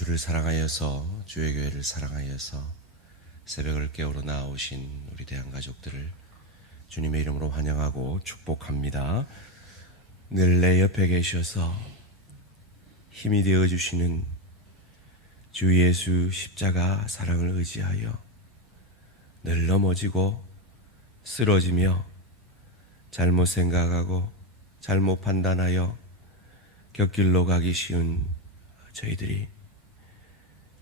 주를 사랑하여서 주의 교회를 사랑하여서 새벽을 깨우러 나오신 우리 대한가족들을 주님의 이름으로 환영하고 축복합니다. 늘 내 옆에 계셔서 힘이 되어주시는 주 예수 십자가 사랑을 의지하여 늘 넘어지고 쓰러지며 잘못 생각하고 잘못 판단하여 곁길로 가기 쉬운 저희들이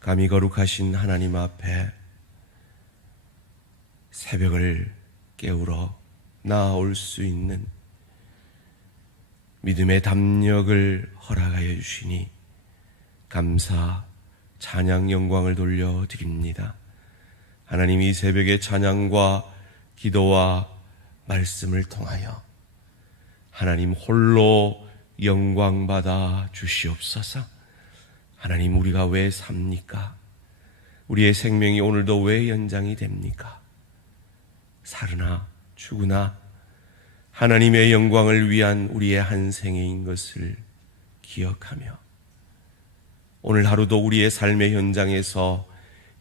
감히 거룩하신 하나님 앞에 새벽을 깨우러 나아올 수 있는 믿음의 담력을 허락하여 주시니 감사, 찬양, 영광을 돌려드립니다. 하나님, 이 새벽의 찬양과 기도와 말씀을 통하여 하나님 홀로 영광받아 주시옵소서. 하나님, 우리가 왜 삽니까? 우리의 생명이 오늘도 왜 연장이 됩니까? 사르나 죽으나 하나님의 영광을 위한 우리의 한 생애인 것을 기억하며 오늘 하루도 우리의 삶의 현장에서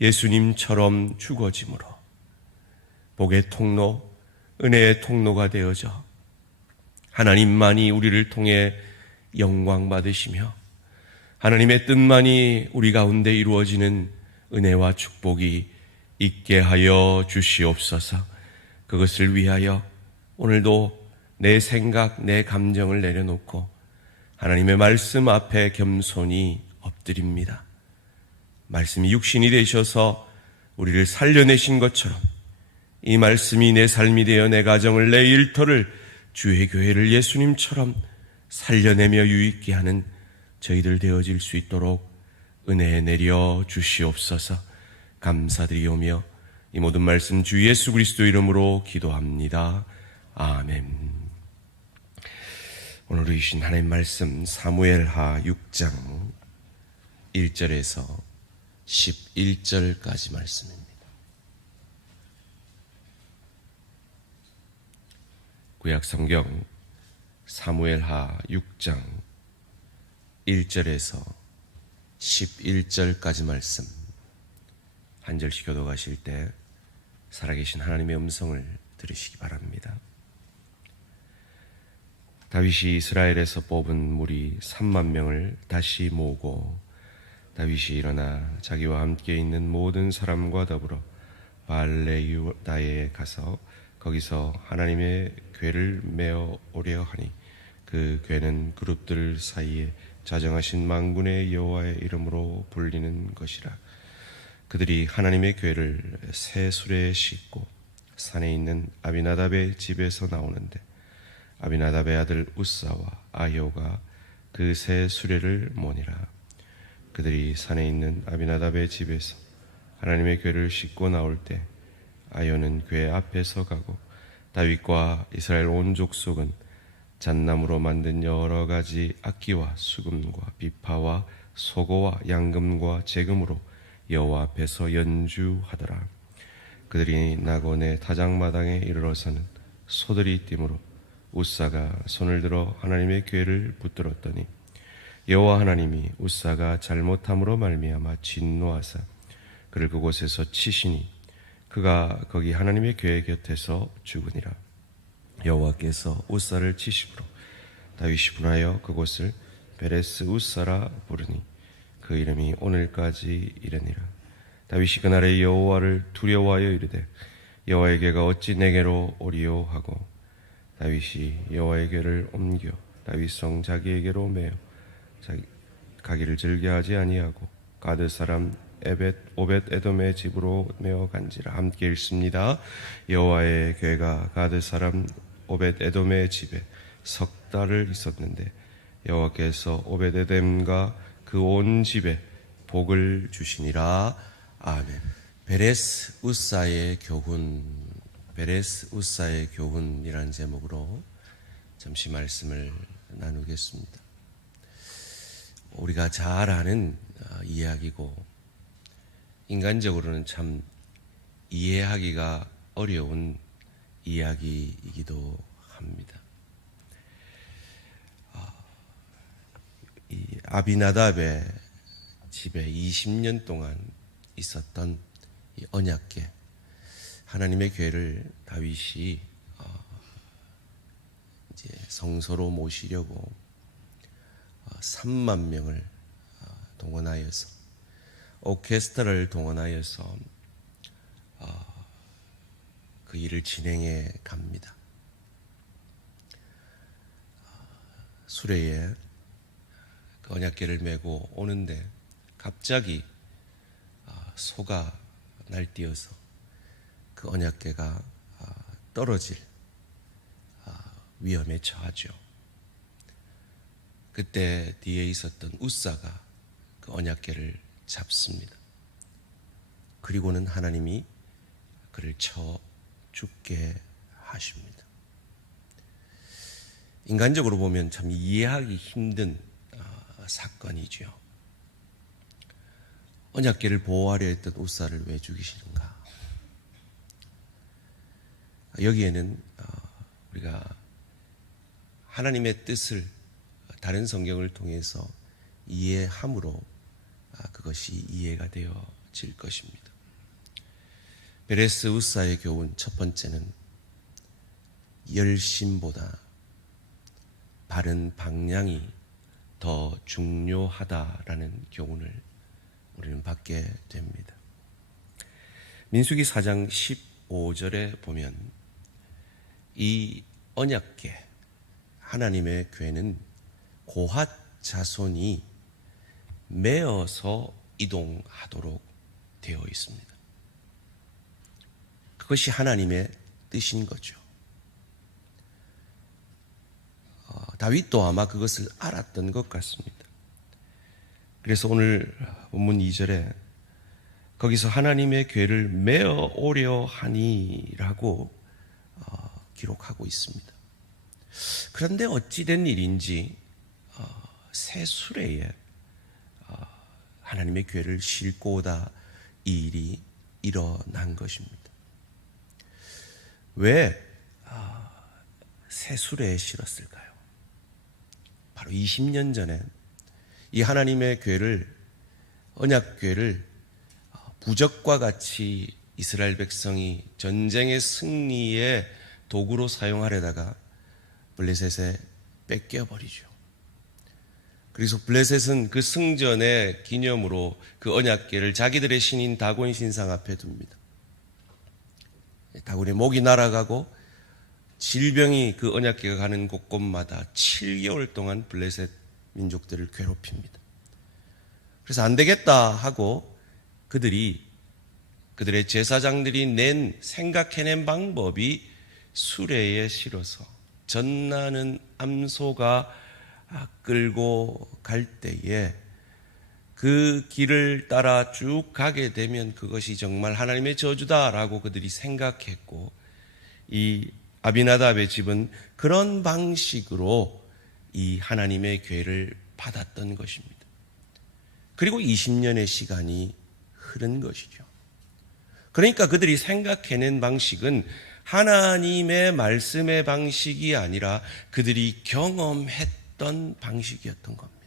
예수님처럼 죽어짐으로 복의 통로, 은혜의 통로가 되어져 하나님만이 우리를 통해 영광 받으시며 하나님의 뜻만이 우리 가운데 이루어지는 은혜와 축복이 있게 하여 주시옵소서. 그것을 위하여 오늘도 내 생각, 내 감정을 내려놓고 하나님의 말씀 앞에 겸손히 엎드립니다. 말씀이 육신이 되셔서 우리를 살려내신 것처럼 이 말씀이 내 삶이 되어 내 가정을, 내 일터를, 주의 교회를 예수님처럼 살려내며 유익게 하는 저희들 되어질 수 있도록 은혜 내려 주시옵소서. 감사드리오며 이 모든 말씀 주 예수 그리스도 이름으로 기도합니다. 아멘. 오늘 주신 하나님 말씀 사무엘하 6장 1절에서 11절까지 말씀입니다. 구약 성경 사무엘하 6장 1절에서 11절까지 말씀 한 절씩 교독하실 때 살아계신 하나님의 음성을 들으시기 바랍니다. 다윗이 이스라엘에서 뽑은 무리 3만 명을 다시 모으고 다윗이 일어나 자기와 함께 있는 모든 사람과 더불어 바알레유다에 가서 거기서 하나님의 궤를 메어 오려 하니 그 궤는 그룹들 사이에 자정하신 만군의 여호와의 이름으로 불리는 것이라. 그들이 하나님의 궤를 새 수레에 싣고 산에 있는 아비나답의 집에서 나오는데 아비나답의 아들 우사와 아히오가 그 새 수레를 모니라. 그들이 산에 있는 아비나답의 집에서 하나님의 궤를 싣고 나올 때 아히오는 궤 앞에서 가고 다윗과 이스라엘 온 족속은 잣나무로 만든 여러 가지 악기와 수금과 비파와 소고와 양금과 재금으로 여호와 앞에서 연주하더라. 그들이 나곤의 타작마당에 이르러서는 소들이 뛰므로 우사가 손을 들어 하나님의 궤를 붙들었더니 여호와 하나님이 우사가 잘못함으로 말미암아 진노하사 그를 그곳에서 치시니 그가 거기 하나님의 궤 곁에서 죽으니라. 여호와께서 우사를 치심으로 다윗이 분하여 그곳을 베레스 우사라 부르니 그 이름이 오늘까지 이르니라. 다윗이 그날에 여호와를 두려워하여 이르되 여호와의 궤가 어찌 내게로 오리요 하고 다윗이 여호와의 궤를 옮겨 다윗성 자기에게로 메어 가기를 즐겨하지 아니하고 가드 사람 오벳 에돔의 집으로 메어 간지라. 함께 읽습니다. 여호와의 궤가 가드 사람 오벳 에돔의 집에 석 달을 있었는데 여호와께서 오벳 에돔과 그 온 집에 복을 주시니라. 아멘. 베레스 우사의 교훈, 베레스 우사의 교훈이라는 제목으로 잠시 말씀을 나누겠습니다. 우리가 잘 아는 이야기고 인간적으로는 참 이해하기가 어려운 이야기이기도 합니다. 이 아비나답의 집에 20년 동안 있었던 이 언약궤, 하나님의 궤를 다윗이 이제 성소로 모시려고 3만 명을 동원하여서, 오케스트라를 동원하여서 그 일을 진행해 갑니다. 수레에 그 언약궤를 메고 오는데 갑자기 소가 날뛰어서 그 언약궤가 떨어질 위험에 처하죠. 그때 뒤에 있었던 웃사가 그 언약궤를 잡습니다. 그리고는 하나님이 그를 쳐 죽게 하십니다. 인간적으로 보면 참 이해하기 힘든 사건이죠. 언약궤를 보호하려 했던 웃사를 왜 죽이시는가? 여기에는 우리가 하나님의 뜻을 다른 성경을 통해서 이해함으로 그것이 이해가 되어질 것입니다. 베레스 웃사의 교훈 첫 번째는 열심보다 바른 방향이 더 중요하다라는 교훈을 우리는 받게 됩니다. 민수기 4장 15절에 보면 이 언약궤, 하나님의 궤는 고핫 자손이 메어서 이동하도록 되어 있습니다. 그것이 하나님의 뜻인 거죠. 다윗도 아마 그것을 알았던 것 같습니다. 그래서 오늘 본문 2절에 거기서 하나님의 궤를 메어 오려 하니라고 기록하고 있습니다. 그런데 어찌된 일인지 새 수레에 하나님의 궤를 싣고 오다 이 일이 일어난 것입니다. 왜 새 수레에 실었을까요? 바로 20년 전에 이 하나님의 궤를, 언약궤를 부적과 같이 이스라엘 백성이 전쟁의 승리의 도구로 사용하려다가 블레셋에 뺏겨버리죠. 그래서 블레셋은 그 승전의 기념으로 그 언약궤를 자기들의 신인 다곤 신상 앞에 둡니다. 다곤의 목이 날아가고 질병이 그 언약궤가 가는 곳곳마다 7개월 동안 블레셋 민족들을 괴롭힙니다. 그래서 안 되겠다 하고 그들의 제사장들이 생각해낸 방법이 수레에 실어서 전나는 암소가 끌고 갈 때에 그 길을 따라 쭉 가게 되면 그것이 정말 하나님의 저주다라고 그들이 생각했고, 이 아비나답의 집은 그런 방식으로 이 하나님의 궤를 받았던 것입니다. 그리고 20년의 시간이 흐른 것이죠. 그러니까 그들이 생각해낸 방식은 하나님의 말씀의 방식이 아니라 그들이 경험했던 방식이었던 겁니다.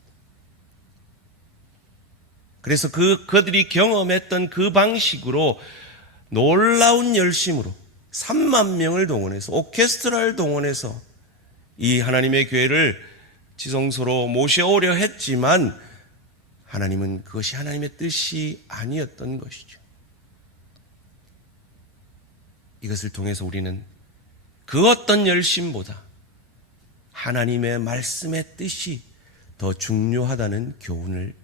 그래서 그들이 경험했던 그 방식으로 놀라운 열심으로 3만 명을 동원해서, 오케스트라를 동원해서 이 하나님의 궤를 지성소로 모셔오려 했지만 하나님은 그것이 하나님의 뜻이 아니었던 것이죠. 이것을 통해서 우리는 그 어떤 열심보다 하나님의 말씀의 뜻이 더 중요하다는 교훈을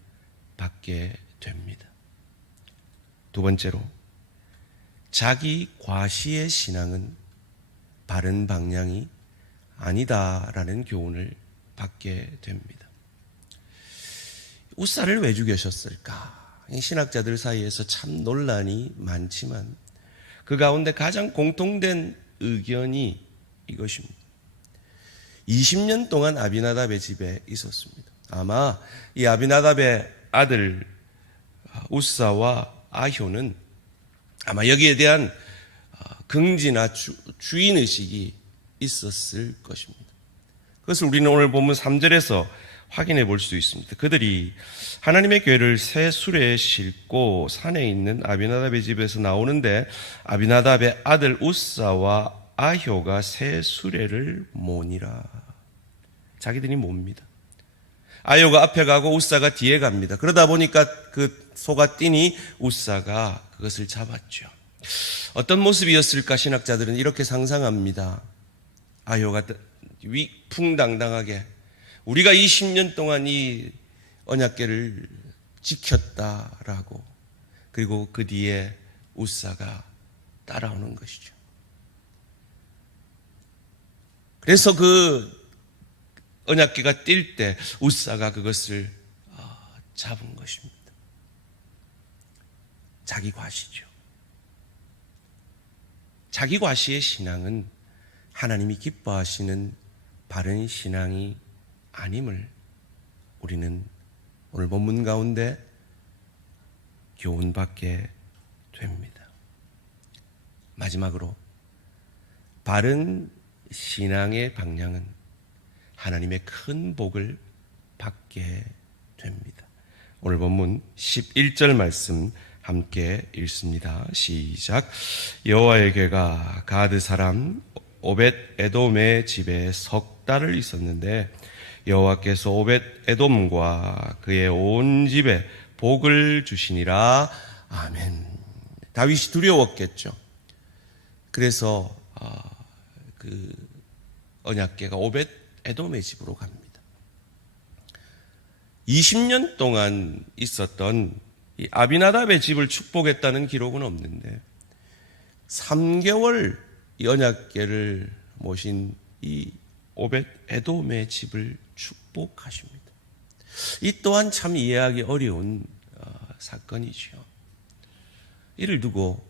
받게 됩니다. 두 번째로, 자기 과시의 신앙은 바른 방향이 아니다라는 교훈을 받게 됩니다. 웃사를 왜 죽이셨을까? 신학자들 사이에서 참 논란이 많지만 그 가운데 가장 공통된 의견이 이것입니다. 20년 동안 아비나답의 집에 있었습니다. 아마 이 아비나답의 아들 웃사와 아효는 아마 여기에 대한 긍지나 주인의식이 있었을 것입니다. 그것을 우리는 오늘 본문 3절에서 확인해 볼 수 있습니다. 그들이 하나님의 교회를 새 수레에 싣고 산에 있는 아비나답의 집에서 나오는데 아비나답의 아들 우사와 아효가 새 수레를 모니라. 자기들이 몹니다. 아효가 앞에 가고 우사가 뒤에 갑니다. 그러다 보니까 그 소가 뛰니 우사가 그것을 잡았죠. 어떤 모습이었을까 신학자들은 이렇게 상상합니다. 아효가 위풍당당하게 우리가 20년 동안 이 언약궤를 지켰다라고, 그리고 그 뒤에 우사가 따라오는 것이죠. 그래서 그 언약궤가 뛸 때 우사가 그것을 잡은 것입니다. 자기 과시죠. 자기 과시의 신앙은 하나님이 기뻐하시는 바른 신앙이 아님을 우리는 오늘 본문 가운데 교훈받게 됩니다. 마지막으로 바른 신앙의 방향은 하나님의 큰 복을 받게 됩니다. 오늘 본문 11절 말씀 함께 읽습니다. 시작. 여호와의 궤가 가드 사람 오벳 에돔의 집에 석 달을 있었는데 여호와께서 오벳 에돔과 그의 온 집에 복을 주시니라. 아멘. 다윗이 두려웠겠죠. 그래서 그 언약궤가 오벳 에돔의 집으로 갑니다. 20년 동안 있었던 이 아비나답의 집을 축복했다는 기록은 없는데 3개월 이 언약궤를 모신 이 오벳 에돔의 집을 축복하십니다. 이 또한 참 이해하기 어려운 사건이죠. 이를 두고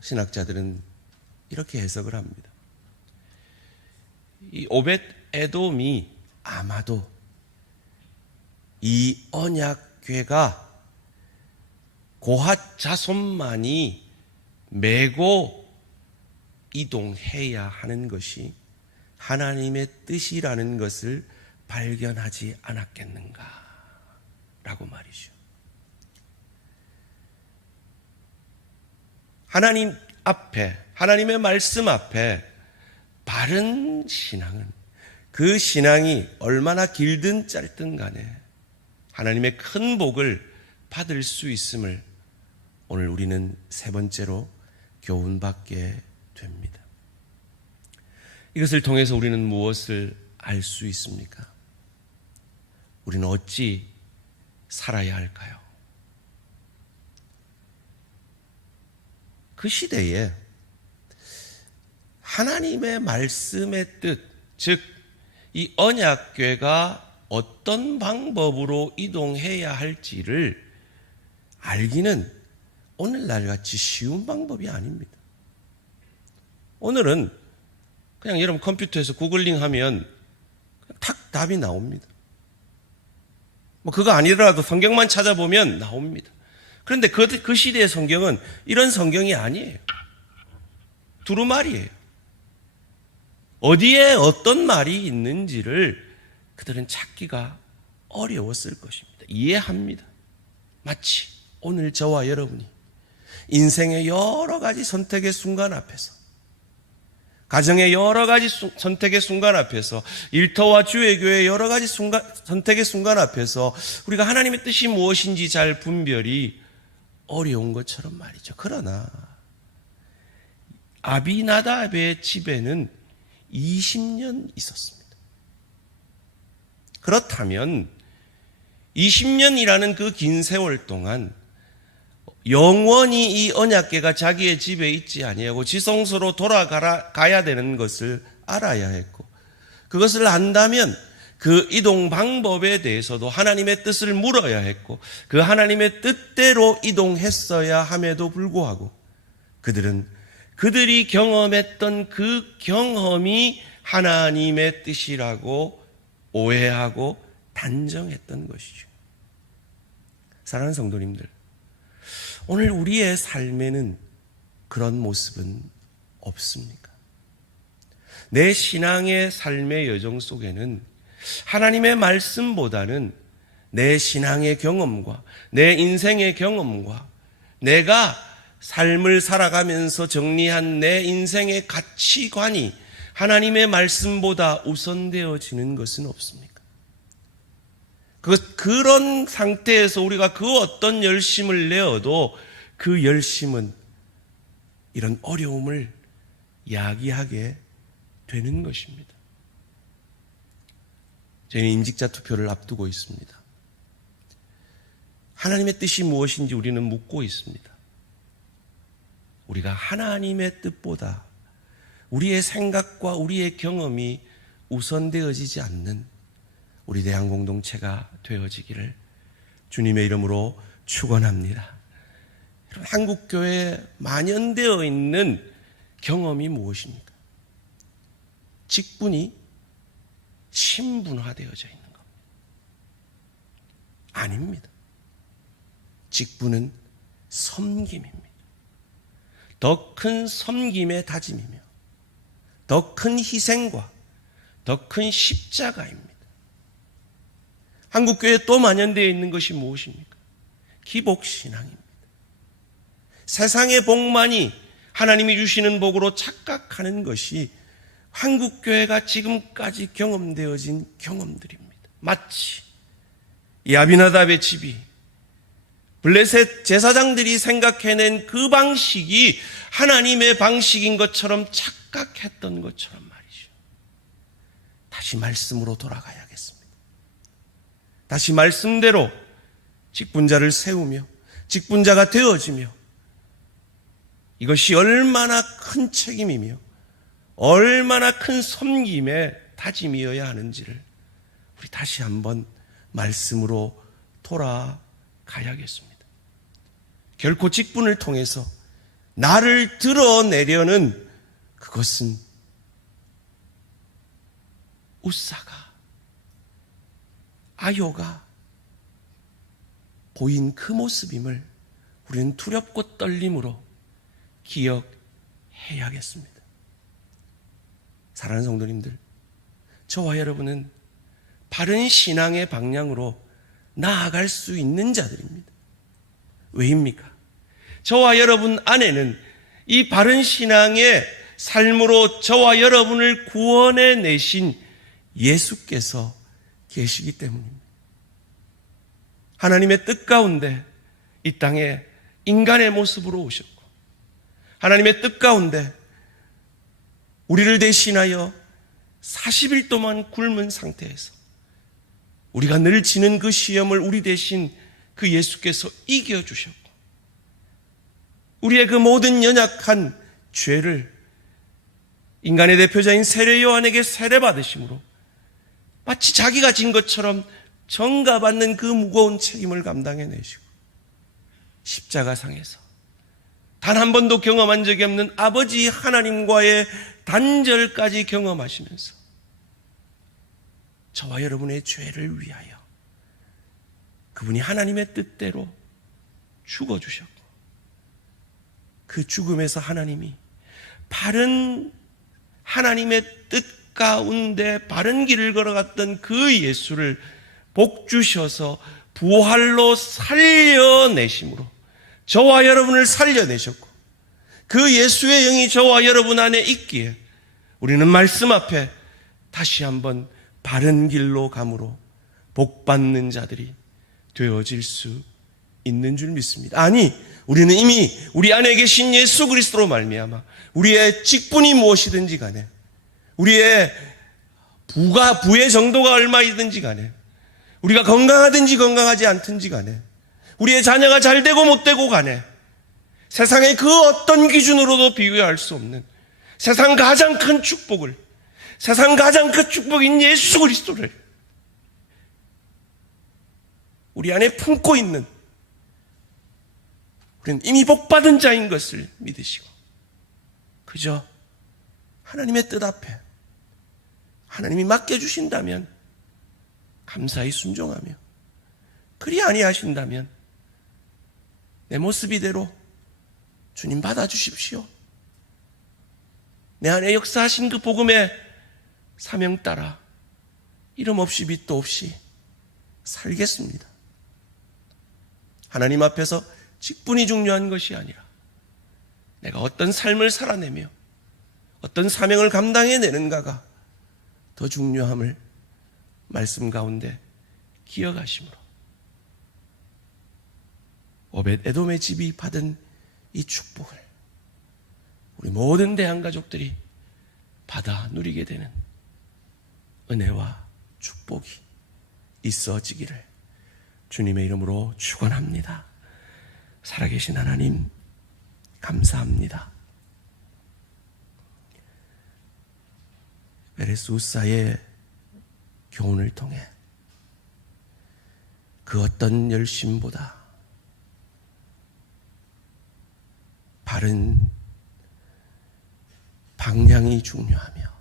신학자들은 이렇게 해석을 합니다. 이 오벳 에돔이 아마도 이 언약궤가 고핫 자손만이 메고 이동해야 하는 것이 하나님의 뜻이라는 것을 발견하지 않았겠는가 라고 말이죠. 하나님 앞에, 하나님의 말씀 앞에 바른 신앙은 그 신앙이 얼마나 길든 짧든 간에 하나님의 큰 복을 받을 수 있음을 오늘 우리는 세 번째로 교훈받게 됩니다. 이것을 통해서 우리는 무엇을 알 수 있습니까? 우리는 어찌 살아야 할까요? 그 시대에 하나님의 말씀의 뜻, 즉 이 언약궤가 어떤 방법으로 이동해야 할지를 알기는 오늘날 같이 쉬운 방법이 아닙니다. 오늘은 그냥 여러분 컴퓨터에서 구글링 하면 탁 답이 나옵니다. 뭐 그거 아니더라도 성경만 찾아보면 나옵니다. 그런데 그 시대의 성경은 이런 성경이 아니에요. 두루마리예요. 어디에 어떤 말이 있는지를 그들은 찾기가 어려웠을 것입니다. 이해합니다. 마치 오늘 저와 여러분이 인생의 여러 가지 선택의 순간 앞에서, 가정의 여러 가지 선택의 순간 앞에서, 일터와 주의 교회의 여러 가지 선택의 순간 앞에서 우리가 하나님의 뜻이 무엇인지 잘 분별이 어려운 것처럼 말이죠. 그러나 아비나답의 집에는 20년 있었습니다. 그렇다면 20년이라는 그 긴 세월 동안 영원히 이 언약궤가 자기의 집에 있지 아니하고 지성소로 돌아가야 되는 것을 알아야 했고, 그것을 안다면 그 이동 방법에 대해서도 하나님의 뜻을 물어야 했고, 그 하나님의 뜻대로 이동했어야 함에도 불구하고 그들이 경험했던 그 경험이 하나님의 뜻이라고 오해하고 단정했던 것이죠. 사랑하는 성도님들, 오늘 우리의 삶에는 그런 모습은 없습니까? 내 신앙의 삶의 여정 속에는 하나님의 말씀보다는 내 신앙의 경험과 내 인생의 경험과 내가 삶을 살아가면서 정리한 내 인생의 가치관이 하나님의 말씀보다 우선되어지는 것은 없습니까? 그런 상태에서 우리가 그 어떤 열심을 내어도 그 열심은 이런 어려움을 야기하게 되는 것입니다. 저희는 임직자 투표를 앞두고 있습니다. 하나님의 뜻이 무엇인지 우리는 묻고 있습니다. 우리가 하나님의 뜻보다 우리의 생각과 우리의 경험이 우선되어지지 않는 우리 대한공동체가 되어지기를 주님의 이름으로 축원합니다. 한국교회에 만연되어 있는 경험이 무엇입니까? 직분이 신분화되어져 있는 겁니다. 아닙니다. 직분은 섬김입니다. 더 큰 섬김의 다짐이며 더 큰 희생과 더 큰 십자가입니다. 한국교회에 또 만연되어 있는 것이 무엇입니까? 기복신앙입니다. 세상의 복만이 하나님이 주시는 복으로 착각하는 것이 한국교회가 지금까지 경험되어진 경험들입니다. 마치 이 아비나답의 집이 블레셋 제사장들이 생각해낸 그 방식이 하나님의 방식인 것처럼 착각했던 것처럼 말이죠. 다시 말씀으로 돌아가야겠습니다. 다시 말씀대로 직분자를 세우며 직분자가 되어지며 이것이 얼마나 큰 책임이며 얼마나 큰 섬김의 다짐이어야 하는지를 우리 다시 한번 말씀으로 돌아가야겠습니다. 결코 직분을 통해서 나를 드러내려는 그것은 웃사가 아요가 보인 그 모습임을 우리는 두렵고 떨림으로 기억해야겠습니다. 사랑하는 성도님들, 저와 여러분은 바른 신앙의 방향으로 나아갈 수 있는 자들입니다. 왜입니까? 저와 여러분 안에는 이 바른 신앙의 삶으로 저와 여러분을 구원해 내신 예수께서 계시기 때문입니다. 하나님의 뜻 가운데 이 땅에 인간의 모습으로 오셨고 하나님의 뜻 가운데 우리를 대신하여 40일 동안 굶은 상태에서 우리가 늘 지는 그 시험을 우리 대신 그 예수께서 이겨주셨고 우리의 그 모든 연약한 죄를 인간의 대표자인 세례 요한에게 세례받으심으로 마치 자기가 진 것처럼 전가받는 그 무거운 책임을 감당해내시고 십자가상에서 단 한 번도 경험한 적이 없는 아버지 하나님과의 단절까지 경험하시면서 저와 여러분의 죄를 위하여 그분이 하나님의 뜻대로 죽어주셨고 그 죽음에서 하나님이 바른 하나님의 뜻 가운데 바른 길을 걸어갔던 그 예수를 복 주셔서 부활로 살려내심으로 저와 여러분을 살려내셨고 그 예수의 영이 저와 여러분 안에 있기에 우리는 말씀 앞에 다시 한번 바른 길로 감으로 복받는 자들이 되어질 수 있는 줄 믿습니다. 아니, 우리는 이미 우리 안에 계신 예수 그리스도로 말미암아 우리의 직분이 무엇이든지 간에 우리의 부의 정도가 얼마이든지 간에 우리가 건강하든지 건강하지 않든지 간에 우리의 자녀가 잘 되고 못 되고 간에 세상의 그 어떤 기준으로도 비교할 수 없는 세상 가장 큰 축복을 세상 가장 큰 축복인 예수 그리스도를 우리 안에 품고 있는 우리는 이미 복받은 자인 것을 믿으시고 그저 하나님의 뜻 앞에 하나님이 맡겨주신다면 감사히 순종하며 그리 아니하신다면 내 모습 이대로 주님 받아주십시오. 내 안에 역사하신 그 복음의 사명 따라 이름 없이 밑도 없이 살겠습니다. 하나님 앞에서 직분이 중요한 것이 아니라 내가 어떤 삶을 살아내며 어떤 사명을 감당해내는가가 더 중요함을 말씀 가운데 기억하심으로 오벳 에돔의 집이 받은 이 축복을 우리 모든 대한가족들이 받아 누리게 되는 은혜와 축복이 있어지기를 주님의 이름으로 축원합니다. 살아계신 하나님 감사합니다. 베레스 우사의 교훈을 통해 그 어떤 열심보다 바른 방향이 중요하며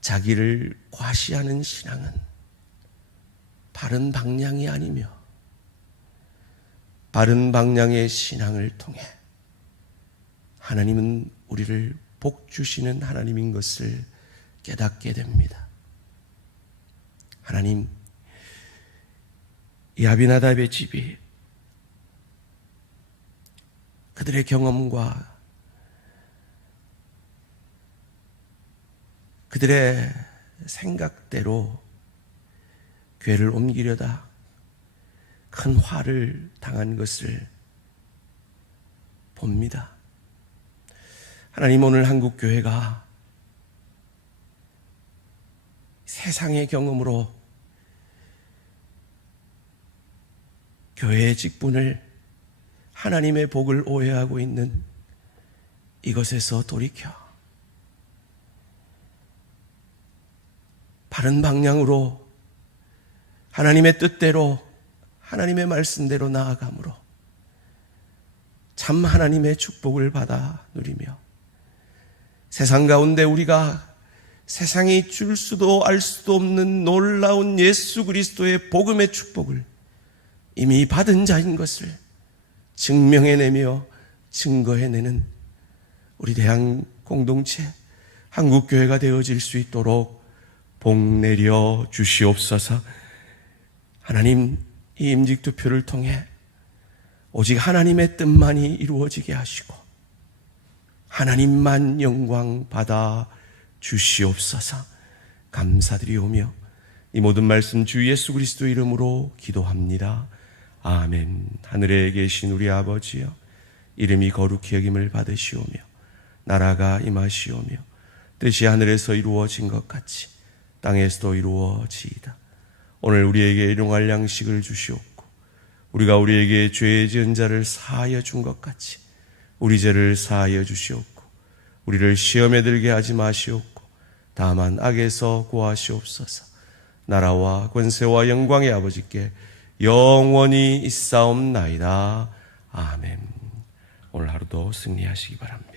자기를 과시하는 신앙은 바른 방향이 아니며 바른 방향의 신앙을 통해 하나님은 우리를 복 주시는 하나님인 것을 깨닫게 됩니다. 하나님, 이 아비나답의 집이 그들의 경험과 그들의 생각대로 궤를 옮기려다 큰 화를 당한 것을 봅니다. 하나님, 오늘 한국교회가 세상의 경험으로 교회의 직분을 하나님의 복을 오해하고 있는 이것에서 돌이켜 바른 방향으로 하나님의 뜻대로 하나님의 말씀대로 나아감으로 참 하나님의 축복을 받아 누리며 세상 가운데 우리가 세상이 줄 수도 알 수도 없는 놀라운 예수 그리스도의 복음의 축복을 이미 받은 자인 것을 증명해내며 증거해내는 우리 대한 공동체 한국교회가 되어질 수 있도록 복 내려 주시옵소서. 하나님, 이 임직투표를 통해 오직 하나님의 뜻만이 이루어지게 하시고 하나님만 영광 받아 주시옵소서. 감사드리오며 이 모든 말씀 주 예수 그리스도 이름으로 기도합니다. 아멘. 하늘에 계신 우리 아버지여, 이름이 거룩히 여김을 받으시오며 나라가 임하시오며 뜻이 하늘에서 이루어진 것 같이 땅에서도 이루어지이다. 오늘 우리에게 일용할 양식을 주시옵고 우리가 우리에게 죄 지은 자를 사하여 준 것 같이 우리 죄를 사하여 주시옵고 우리를 시험에 들게 하지 마시옵고 다만 악에서 구하시옵소서. 나라와 권세와 영광의 아버지께 영원히 있사옵나이다. 아멘. 오늘 하루도 승리하시기 바랍니다.